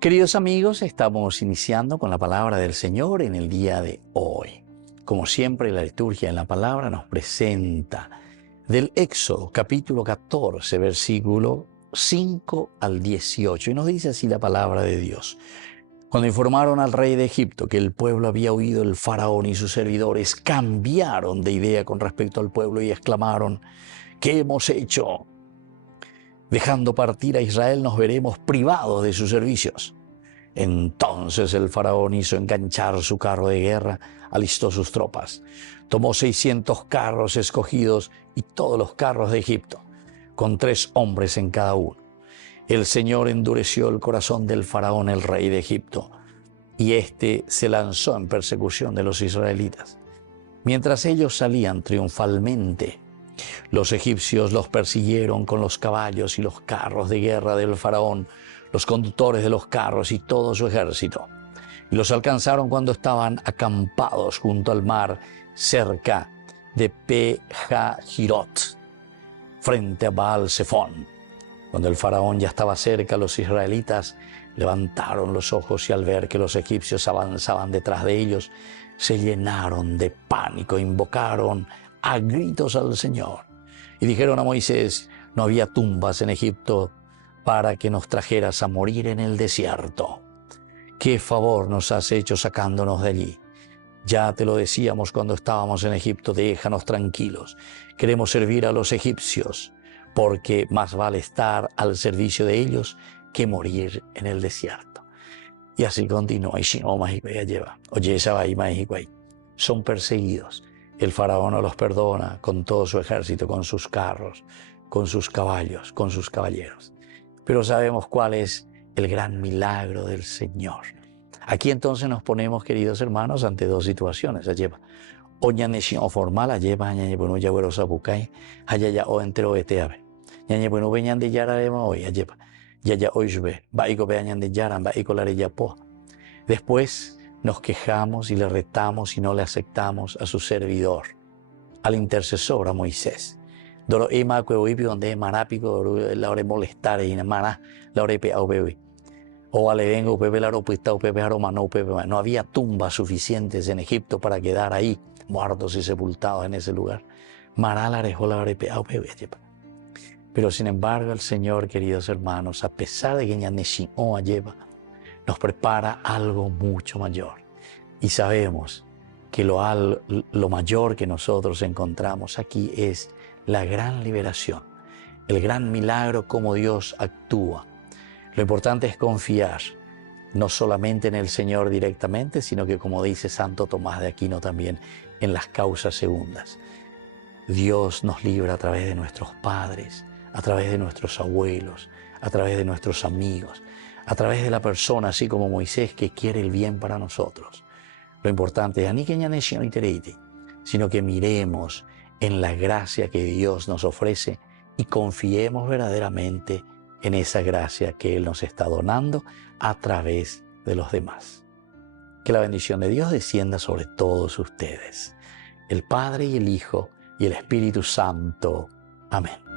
Queridos amigos, estamos iniciando con la palabra del Señor en el día de hoy. Como siempre, la liturgia en la palabra nos presenta del Éxodo, capítulo 14, versículo 5 al 18. Y nos dice así la palabra de Dios. Cuando informaron al rey de Egipto que el pueblo había huido, el faraón y sus servidores cambiaron de idea con respecto al pueblo y exclamaron: ¿qué hemos hecho? Dejando partir a Israel nos veremos privados de sus servicios. Entonces el faraón hizo enganchar su carro de guerra, alistó sus tropas, tomó 600 carros escogidos y todos los carros de Egipto, con 3 hombres en cada uno. El Señor endureció el corazón del faraón, el rey de Egipto, y éste se lanzó en persecución de los israelitas. Mientras ellos salían triunfalmente, los egipcios los persiguieron con los caballos y los carros de guerra del faraón, los conductores de los carros y todo su ejército. Y los alcanzaron cuando estaban acampados junto al mar, cerca de Pejahirot, frente a Baal-Zephón. Cuando el faraón ya estaba cerca, los israelitas levantaron los ojos y al ver que los egipcios avanzaban detrás de ellos, se llenaron de pánico, invocaron a gritos al Señor y dijeron a Moisés: no había tumbas en Egipto para que nos trajeras a morir en el desierto. ¿Qué favor nos has hecho sacándonos de allí? Ya te lo decíamos cuando estábamos en Egipto: déjanos tranquilos, queremos servir a los egipcios, porque más vale estar al servicio de ellos que morir en el desierto. Y así continúa. Son perseguidos. El faraón no los perdona con todo su ejército, con sus carros, con sus caballos, con sus caballeros. Pero sabemos cuál es el gran milagro del Señor. Aquí entonces nos ponemos, queridos hermanos, ante 2 situaciones. Oña nesión formal, alleva, ñañe bueno ya güero sabucay, allá o entero eteabe. Ñañe bueno veñan de yara ema hoy, alleva. Ya oishbe, baigo veñan de yaran, baigo la po. Después nos quejamos y le retamos y no le aceptamos a su servidor, al intercesor, a Moisés. Doro ema cueoipi donde marápico la hora molestar y maná la hora pe aubebi. O ale vengo pepe la ropista o pepe aromano pepe. No había tumbas suficientes en Egipto para quedar ahí muertos y sepultados en ese lugar. Mará la arejó la hora pe aubebi. Pero sin embargo el Señor, queridos hermanos, a pesar de que ñaneshin o alleva, nos prepara algo mucho mayor. Y sabemos que lo mayor que nosotros encontramos aquí es la gran liberación, el gran milagro como Dios actúa. Lo importante es confiar, no solamente en el Señor directamente, sino que, como dice Santo Tomás de Aquino también, en las causas segundas. Dios nos libra a través de nuestros padres, a través de nuestros abuelos, a través de nuestros amigos, a través de la persona, así como Moisés, que quiere el bien para nosotros. Lo importante es sino que miremos en la gracia que Dios nos ofrece y confiemos verdaderamente en esa gracia que Él nos está donando a través de los demás. Que la bendición de Dios descienda sobre todos ustedes, el Padre y el Hijo y el Espíritu Santo. Amén.